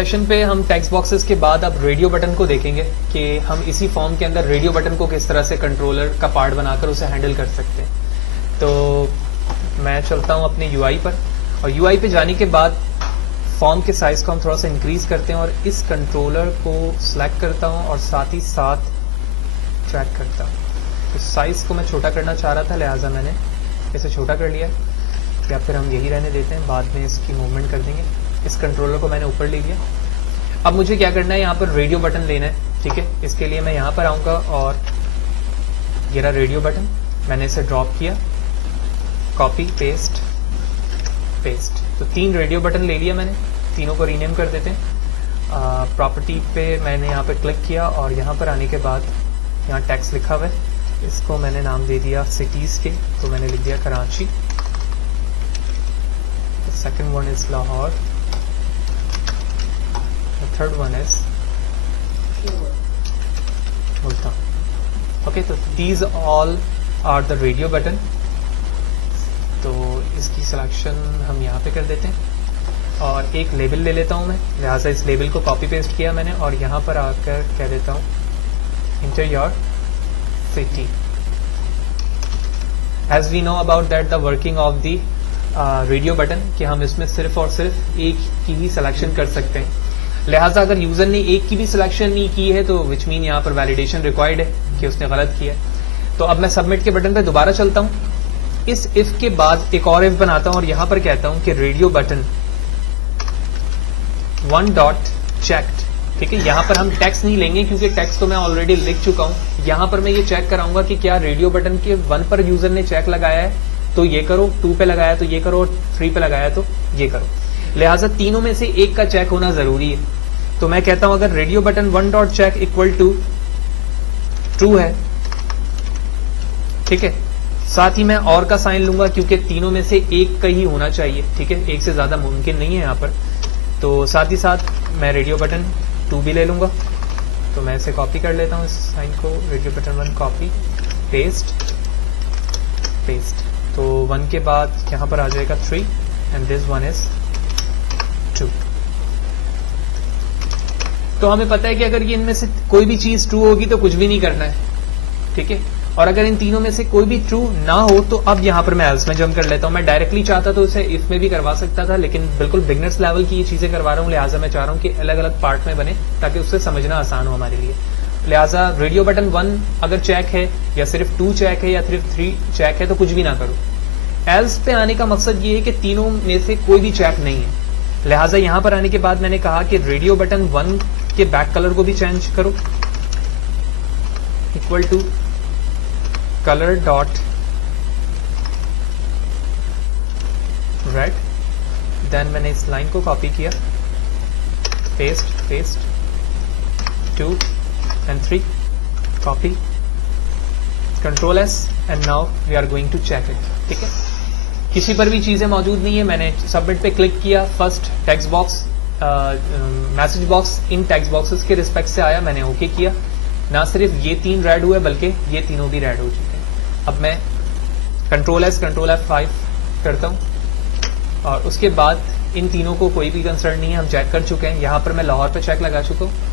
Session पे हम text boxes के बाद अब रेडियो बटन को देखेंगे कि हम इसी फॉर्म के अंदर रेडियो बटन को किस तरह से कंट्रोलर का पार्ट बनाकर उसे हैंडल कर सकते हैं। तो मैं चलता हूँ अपने यूआई पर, और यूआई पे जाने के बाद फॉर्म के साइज को हम थोड़ा सा इंक्रीज करते हैं और इस कंट्रोलर को सिलेक्ट करता हूँ और साथ ही साथ ट्रैक करता हूँ। तो साइज को मैं छोटा करना चाह रहा था, लिहाजा मैंने इसे छोटा कर लिया, या फिर हम यही रहने देते हैं, बाद में इसकी मूवमेंट कर देंगे। इस कंट्रोलर को मैंने ऊपर ले लिया। अब मुझे क्या करना है, यहाँ पर रेडियो बटन लेना है, ठीक है। इसके लिए मैं यहाँ पर आऊँगा और ये रहा रेडियो बटन, मैंने इसे ड्रॉप किया, कॉपी पेस्ट पेस्ट। तो 3 रेडियो बटन ले लिया मैंने, तीनों को रीनेम कर देते हैं। प्रॉपर्टी पे मैंने यहाँ पे क्लिक किया और यहाँ पर आने के बाद यहाँ टेक्स्ट लिखा हुआ है, इसको मैंने नाम दे दिया सिटीज़ के, तो मैंने लिख दिया Karachi. Second one is Lahore, third one is Multan. Okay, तो these all are the radio button. तो इसकी सिलेक्शन हम यहाँ पे कर देते हैं और एक लेबल ले लेता हूँ मैं, लिहाजा इस लेबल को कॉपी पेस्ट किया मैंने और यहाँ पर आकर कह देता हूँ enter your city. As we know about that the working of the radio button, कि हम इसमें सिर्फ और सिर्फ एक की ही सिलेक्शन कर सकते हैं। लिहाजा अगर यूजर ने एक की भी सिलेक्शन नहीं की है तो विच मीन यहाँ पर वैलिडेशन रिक्वायर्ड है कि उसने गलत किया है। तो अब मैं सबमिट के बटन पे दोबारा चलता हूँ, इस इफ के बाद एक और इफ बनाता हूँ और यहाँ पर कहता हूँ कि रेडियो बटन 1 डॉट चेक्ड, ठीक है। यहाँ पर हम टेक्स्ट नहीं लेंगे क्योंकि टेक्स्ट तो मैं ऑलरेडी लिख चुका हूँ। यहाँ पर मैं ये चेक कराऊंगा कि क्या रेडियो बटन के 1 पर यूजर ने चेक लगाया है तो ये करो, 2 पे लगाया तो ये करो, और 3 पे लगाया तो ये करो। लिहाजा तीनों में से एक का चेक होना जरूरी है। तो मैं कहता हूं अगर radio button 1 dot check equal to true है, ठीक है, साथ ही मैं और का साइन लूंगा क्योंकि तीनों में से एक का ही होना चाहिए, ठीक है, एक से ज्यादा मुमकिन नहीं है यहाँ पर। तो साथ ही साथ मैं रेडियो बटन 2 भी ले लूंगा। तो मैं इसे कॉपी कर लेता हूँ इस साइन को, radio button 1 copy paste paste. तो 1 के बाद यहाँ पर आ जाएगा 3 एंड दिस वन इज 2। तो हमें पता है कि अगर ये इनमें से कोई भी चीज ट्रू होगी तो कुछ भी नहीं करना है, ठीक है। और अगर इन तीनों में से कोई भी ट्रू ना हो तो अब यहाँ पर मैं एल्स में जंप कर लेता हूँ। मैं डायरेक्टली चाहता तो इसे इफ में भी करवा सकता था, लेकिन बिल्कुल बिगनर्स लेवल की ये चीजें करवा रहा हूँ, लिहाजा मैं चाह रहा हूँ कि अलग अलग पार्ट में बने ताकि उससे समझना आसान हो हमारे लिए। लिहाजा रेडियो बटन 1 अगर चेक है या सिर्फ 2 चेक है या सिर्फ 3 चेक है तो कुछ भी ना करो। एल्स पे आने का मकसद ये है कि तीनों में से कोई भी चेक नहीं है। लिहाजा यहां पर आने के बाद मैंने कहा कि रेडियो बटन 1 के बैक कलर को भी चेंज करो, equal to colour dot red. Then मैंने इस लाइन को कॉपी किया, paste paste 2 and 3 copy, control S, and now we are going to check it, ठीक है। किसी पर भी चीजें मौजूद नहीं है, मैंने सबमिट पे क्लिक किया, first text box message box in text boxes के रिस्पेक्ट से आया, मैंने ओके किया। ना सिर्फ ये 3 रेड हुए बल्कि ये तीनों भी रेड हो चुके हैं। अब मैं कंट्रोल एस कंट्रोल F5 करता हूँ और उसके बाद इन तीनों को कोई भी कंसर्न नहीं है, हम चेक कर चुके हैं। यहाँ पर मैं लाहौर पे चेक लगा चुका हूँ।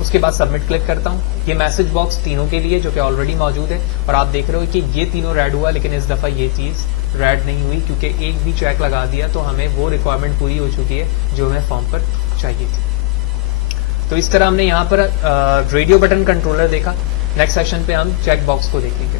उसके बाद सबमिट क्लिक करता हूँ। ये मैसेज बॉक्स तीनों के लिए जो कि ऑलरेडी मौजूद है, और आप देख रहे हो कि ये तीनों रेड हुआ, लेकिन इस दफा ये चीज रेड नहीं हुई क्योंकि एक भी चेक लगा दिया तो हमें वो रिक्वायरमेंट पूरी हो चुकी है जो हमें फॉर्म पर चाहिए थी। तो इस तरह हमने यहाँ पर रेडियो बटन कंट्रोलर देखा। नेक्स्ट सेशन पे हम चेक बॉक्स को देखेंगे।